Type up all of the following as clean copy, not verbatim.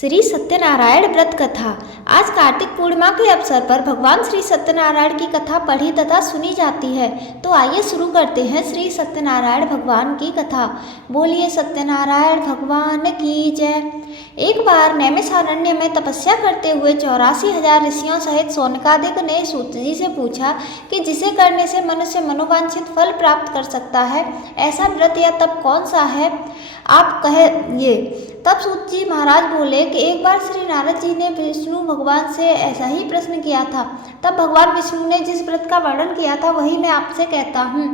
श्री सत्यनारायण व्रत कथा। आज कार्तिक पूर्णिमा के अवसर पर भगवान श्री सत्यनारायण की कथा पढ़ी तथा सुनी जाती है। तो आइए शुरू करते हैं श्री सत्यनारायण भगवान की कथा। बोलिए सत्यनारायण भगवान की जय। एक बार नैमिषारण्य में तपस्या करते हुए 84,000 ऋषियों सहित शौनकादिक ने सूत जी से पूछा कि जिसे करने से मनुष्य मनोवांछित फल प्राप्त कर सकता है, ऐसा व्रत या तप कौन सा है, आप कहिए। तब सूत जी महाराज बोले कि एक बार श्री नारद जी ने विष्णु भगवान से ऐसा ही प्रश्न किया था। तब भगवान विष्णु ने जिस व्रत का वर्णन किया था वही मैं आपसे कहता हूँ।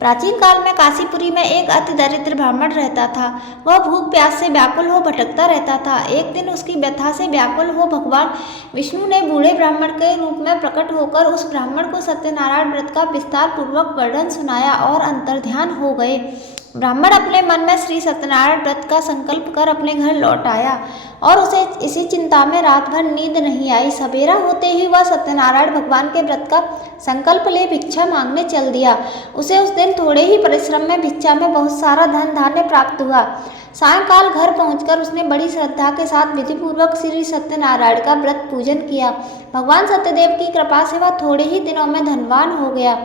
प्राचीन काल में काशीपुरी में एक अति दरिद्र ब्राह्मण रहता था। वह भूख प्यास से व्याकुल हो भटकता रहता था। एक दिन उसकी व्यथा से व्याकुल हो भगवान विष्णु ने बूढ़े ब्राह्मण के रूप में प्रकट होकर उस ब्राह्मण को सत्यनारायण व्रत का विस्तार पूर्वक वर्णन सुनाया और अंतर्ध्यान हो गए। ब्राह्मण अपने मन में श्री सत्यनारायण व्रत का संकल्प कर अपने घर लौट आया और उसे इसी चिंता में रात भर नींद नहीं आई। सवेरा होते ही वह सत्यनारायण भगवान के व्रत का संकल्प ले भिक्षा मांगने चल दिया। उसे उस दिन थोड़े ही परिश्रम में भिक्षा में बहुत सारा धन धान्य प्राप्त हुआ। सायंकाल घर पहुंचकर उसने बड़ी श्रद्धा के साथ विधिपूर्वक श्री सत्यनारायण का व्रत पूजन किया। भगवान सत्यदेव की कृपा से वह थोड़े ही दिनों में धनवान हो गया।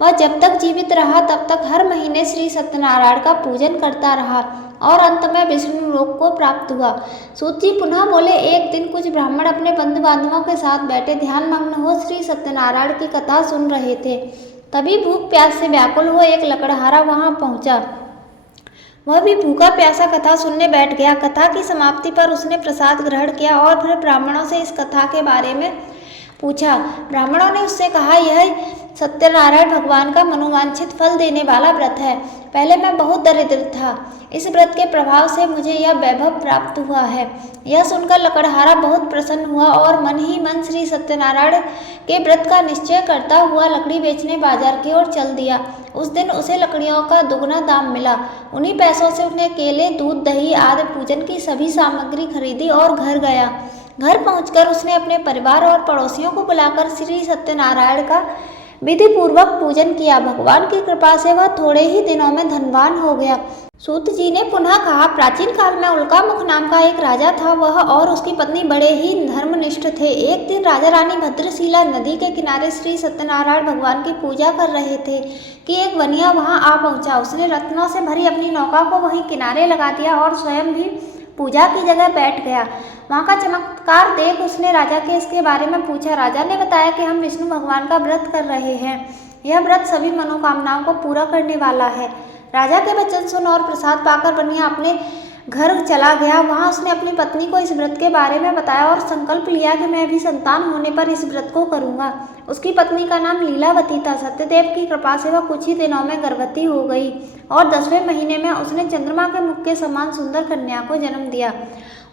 वह जब तक जीवित रहा तब तक हर महीने श्री सत्यनारायण का पूजन करता रहा और अंत में विष्णु लोक को प्राप्त हुआ। सूत जी पुनः बोले, एक दिन कुछ ब्राह्मण अपने बंधु बांधवों के साथ बैठे ध्यान मग्न हो श्री सत्यनारायण की कथा सुन रहे थे। तभी भूख प्यास से व्याकुल हो एक लकड़हारा वहां पहुंचा। वह भी भूखा प्यासा कथा सुनने बैठ गया। कथा की समाप्ति पर उसने प्रसाद ग्रहण किया और फिर ब्राह्मणों से इस कथा के बारे में पूछा। ब्राह्मणों ने उससे कहा, यह सत्यनारायण भगवान का मनोवांछित फल देने वाला व्रत है। पहले मैं बहुत दरिद्र था। इस व्रत के प्रभाव से मुझे यह वैभव प्राप्त हुआ है। यह सुनकर लकड़हारा बहुत प्रसन्न हुआ और मन ही मन श्री सत्यनारायण के व्रत का निश्चय करता हुआ लकड़ी बेचने बाजार की ओर चल दिया। उस दिन उसे लकड़ियों का दुगना दाम मिला। उन्हीं पैसों से उसने केले, दूध, दही आदि पूजन की सभी सामग्री खरीदी और घर गया। घर पहुंचकर उसने अपने परिवार और पड़ोसियों को बुलाकर श्री सत्यनारायण का विधि पूर्वक पूजन किया। भगवान की कृपा से वह थोड़े ही दिनों में धनवान हो गया। सूत जी ने पुनः कहा, प्राचीन काल में उल्कामुख नाम का एक राजा था। वह और उसकी पत्नी बड़े ही धर्मनिष्ठ थे। एक दिन राजा रानी भद्रशिला नदी के किनारे श्री सत्यनारायण भगवान की पूजा कर रहे थे कि एक वनिया वहां आ पहुंचा। उसने रत्नों से भरी अपनी नौका को वहीं किनारे लगा दिया और स्वयं भी पूजा की जगह बैठ गया। वहाँ का चमत्कार देख उसने राजा के इसके बारे में पूछा। राजा ने बताया कि हम विष्णु भगवान का व्रत कर रहे हैं। यह व्रत सभी मनोकामनाओं को पूरा करने वाला है। राजा के वचन सुन और प्रसाद पाकर बनिया अपने घर चला गया। वहाँ उसने अपनी पत्नी को इस व्रत के बारे में बताया और संकल्प लिया कि मैं भी संतान होने पर इस व्रत को करूँगा। उसकी पत्नी का नाम लीलावती था। सत्यदेव की कृपा से वह कुछ ही दिनों में गर्भवती हो गई और 10वें महीने में उसने चंद्रमा के मुख के समान सुंदर कन्या को जन्म दिया।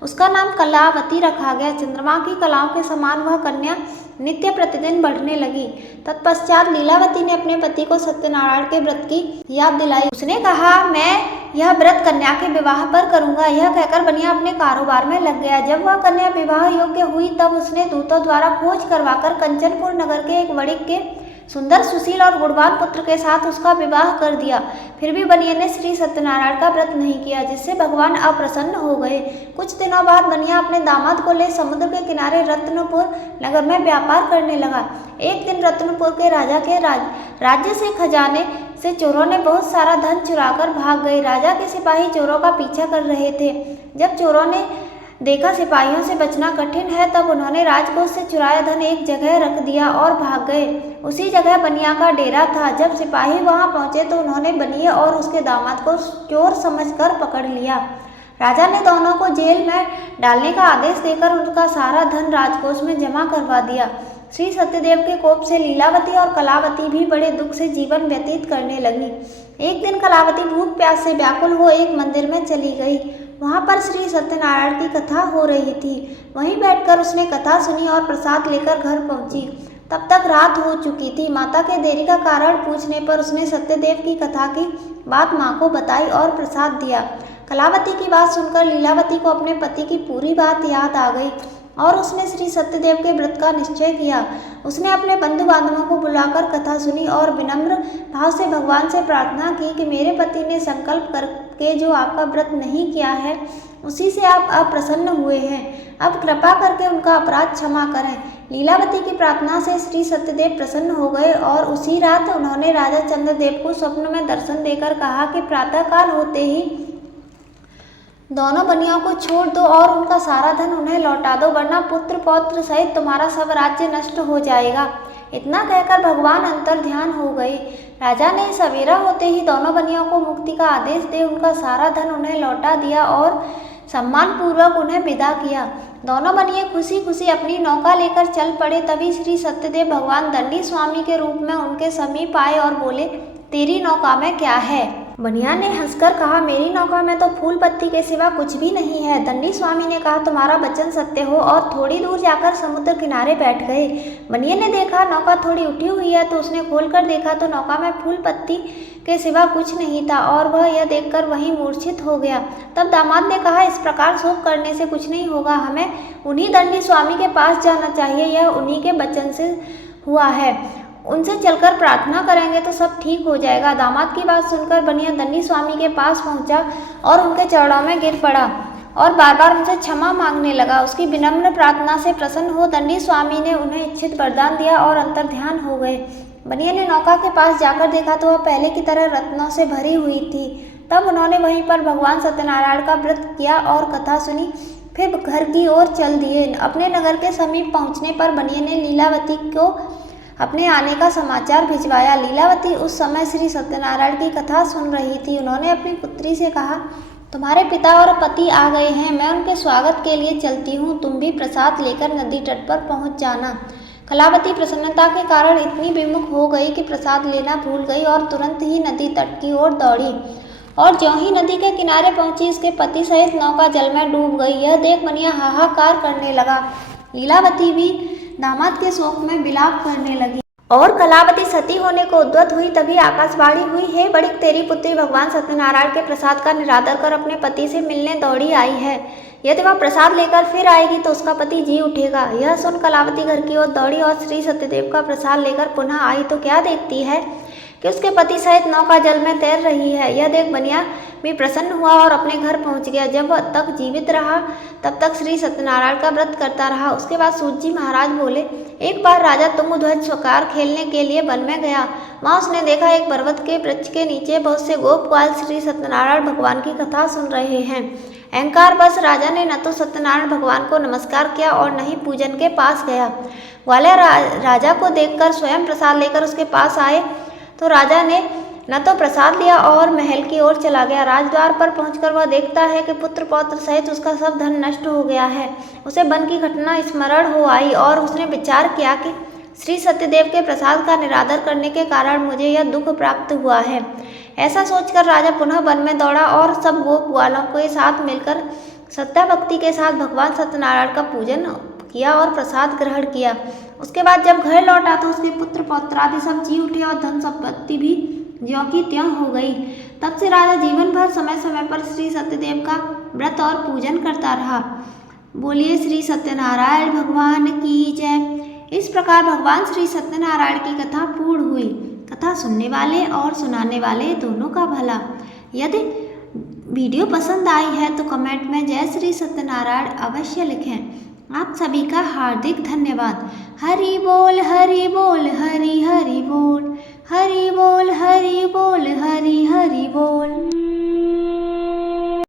उसका नाम कलावती रखा गया। चंद्रमा की कलाओं के समान वह कन्या नित्य प्रतिदिन बढ़ने लगी। तत्पश्चात लीलावती ने अपने पति को सत्यनारायण के व्रत की याद दिलाई। उसने कहा, मैं यह व्रत कन्या के विवाह पर करूंगा। यह कहकर बनिया अपने कारोबार में लग गया। जब वह कन्या विवाह योग्य हुई तब उसने दूतों द्वारा खोज करवाकर कंचनपुर नगर के एक वणिक के सुंदर, सुशील और गुणवान पुत्र के साथ उसका विवाह कर दिया। फिर भी बनिया ने श्री सत्यनारायण का व्रत नहीं किया, जिससे भगवान अप्रसन्न हो गए। कुछ दिनों बाद बनिया अपने दामाद को ले समुद्र के किनारे रत्नपुर नगर में व्यापार करने लगा। एक दिन रत्नपुर के राजा के राज्य से खजाने से चोरों ने बहुत सारा धन चुराकर भाग गए। राजा के सिपाही चोरों का पीछा कर रहे थे। जब चोरों ने देखा सिपाहियों से बचना कठिन है, तब उन्होंने राजकोष से चुराया धन एक जगह रख दिया और भाग गए। उसी जगह बनिया का डेरा था। जब सिपाही वहां पहुंचे तो उन्होंने बनिया और उसके दामाद को चोर समझकर पकड़ लिया। राजा ने दोनों को जेल में डालने का आदेश देकर उनका सारा धन राजकोष में जमा करवा दिया। श्री सत्यदेव के कोप से लीलावती और कलावती भी बड़े दुख से जीवन व्यतीत करने लगी। एक दिन कलावती भूख प्यास से व्याकुल हो एक मंदिर में चली गई। वहाँ पर श्री सत्यनारायण की कथा हो रही थी। वहीं बैठकर उसने कथा सुनी और प्रसाद लेकर घर पहुंची। तब तक रात हो चुकी थी। माता के देरी का कारण पूछने पर उसने सत्यदेव की कथा की बात माँ को बताई और प्रसाद दिया। कलावती की बात सुनकर लीलावती को अपने पति की पूरी बात याद आ गई और उसने श्री सत्यदेव के व्रत का निश्चय किया। उसने अपने बंधु बांधवों को बुलाकर कथा सुनी और विनम्र भाव से भगवान से प्रार्थना की कि मेरे पति ने संकल्प करके जो आपका व्रत नहीं किया है, उसी से आप अप्रसन्न हुए हैं। अब कृपा करके उनका अपराध क्षमा करें। लीलावती की प्रार्थना से श्री सत्यदेव प्रसन्न हो गए और उसी रात उन्होंने राजा चंद्रदेव को स्वप्न में दर्शन देकर कहा कि प्रातःकाल होते ही दोनों बनियों को छोड़ दो और उनका सारा धन उन्हें लौटा दो, वरना पुत्र पौत्र सहित तुम्हारा सब राज्य नष्ट हो जाएगा। इतना कहकर भगवान अंतर ध्यान हो गए। राजा ने सवेरा होते ही दोनों बनियों को मुक्ति का आदेश दे उनका सारा धन उन्हें लौटा दिया और सम्मान पूर्वक उन्हें विदा किया। दोनों बनिए खुशी खुशी अपनी नौका लेकर चल पड़े। तभी श्री सत्यदेव भगवान दंडी स्वामी के रूप में उनके समीप आए और बोले, तेरी नौका में क्या है? बनिया ने हंसकर कहा, मेरी नौका में तो फूल पत्ती के सिवा कुछ भी नहीं है। दंडी स्वामी ने कहा, तुम्हारा वचन सत्य हो, और थोड़ी दूर जाकर समुद्र किनारे बैठ गए। बनिया ने देखा नौका थोड़ी उठी हुई है, तो उसने खोलकर देखा तो नौका में फूल पत्ती के सिवा कुछ नहीं था और वह यह देखकर वहीं मूर्छित हो गया। तब दामाद ने कहा, इस प्रकार शोक करने से कुछ नहीं होगा, हमें उन्हीं दंडी स्वामी के पास जाना चाहिए, यह उन्हीं के वचन से हुआ है, उनसे चलकर प्रार्थना करेंगे तो सब ठीक हो जाएगा। दामाद की बात सुनकर बनिया दंडी स्वामी के पास पहुंचा और उनके चरणों में गिर पड़ा और बार बार उनसे क्षमा मांगने लगा। उसकी विनम्र प्रार्थना से प्रसन्न हो दंडी स्वामी ने उन्हें इच्छित वरदान दिया और अंतर्ध्यान हो गए। बनिया ने नौका के पास जाकर देखा तो वह पहले की तरह रत्नों से भरी हुई थी। तब उन्होंने वहीं पर भगवान सत्यनारायण का व्रत किया और कथा सुनी, फिर घर की ओर चल दिए। अपने नगर के समीप पहुंचने पर बनिया ने लीलावती को अपने आने का समाचार भिजवाया। लीलावती उस समय श्री सत्यनारायण की कथा सुन रही थी। उन्होंने अपनी पुत्री से कहा, तुम्हारे पिता और पति आ गए हैं, मैं उनके स्वागत के लिए चलती हूँ, तुम भी प्रसाद लेकर नदी तट पर पहुँच जाना। कलावती प्रसन्नता के कारण इतनी विमुख हो गई कि प्रसाद लेना भूल गई और तुरंत ही नदी तट की ओर दौड़ी और ज्यों ही नदी के किनारे पहुंची इसके पति सहित नौका जल में डूब गई। यह देख बनिया हाहाकार करने लगा। लीलावती भी दामाद के शोक में विलाप करने लगी और कलावती सती होने को उद्यत हुई। तभी आकाशवाणी हुई, हे बड़ी, तेरी पुत्री भगवान सत्यनारायण के प्रसाद का निरादर कर अपने पति से मिलने दौड़ी आई है। यदि वह प्रसाद लेकर फिर आएगी तो उसका पति जी उठेगा। यह सुन कलावती घर की ओर दौड़ी और श्री सत्यदेव का प्रसाद लेकर पुनः आई तो क्या देखती है कि उसके पति सहित नौका जल में तैर रही है। यह देख बनिया भी प्रसन्न हुआ और अपने घर पहुंच गया। जब वह तक जीवित रहा तब तक श्री सत्यनारायण का व्रत करता रहा। उसके बाद सूत जी महाराज बोले, एक बार राजा तुंगध्वज शिकार खेलने के लिए वन में गया। वहाँ उसने देखा एक पर्वत के वृक्ष के नीचे बहुत से गोप ग्वाल श्री सत्यनारायण भगवान की कथा सुन रहे हैं। अहंकार बस राजा ने न तो सत्यनारायण भगवान को नमस्कार किया और न ही पूजन के पास गया। ग्वालियर राजा को देखकर स्वयं प्रसाद लेकर उसके पास आए तो राजा ने न तो प्रसाद लिया और महल की ओर चला गया। राजद्वार पर पहुंचकर वह देखता है कि पुत्र पौत्र सहित उसका सब धन नष्ट हो गया है। उसे वन की घटना स्मरण हो आई और उसने विचार किया कि श्री सत्यदेव के प्रसाद का निरादर करने के कारण मुझे यह दुख प्राप्त हुआ है। ऐसा सोचकर राजा पुनः वन में दौड़ा और सब गोप ग्वालों के साथ मिलकर श्रद्धा भक्ति के साथ भगवान सत्यनारायण का पूजन किया और प्रसाद ग्रहण किया। उसके बाद जब घर लौटा तो उसके पुत्र पौत्रादि सब जी उठे और धन संपत्ति भी ज्यों की त्यों हो गई। तब से राजा जीवन भर समय समय पर श्री सत्यदेव का व्रत और पूजन करता रहा। बोलिए श्री सत्यनारायण भगवान की जय। इस प्रकार भगवान श्री सत्यनारायण की कथा पूर्ण हुई। कथा सुनने वाले और सुनाने वाले दोनों का भला। यदि वीडियो पसंद आई है तो कमेंट में जय श्री सत्यनारायण अवश्य लिखें। आप सभी का हार्दिक धन्यवाद। हरि बोल हरि बोल हरि हरि बोल, हरि बोल हरि बोल हरि हरि बोल।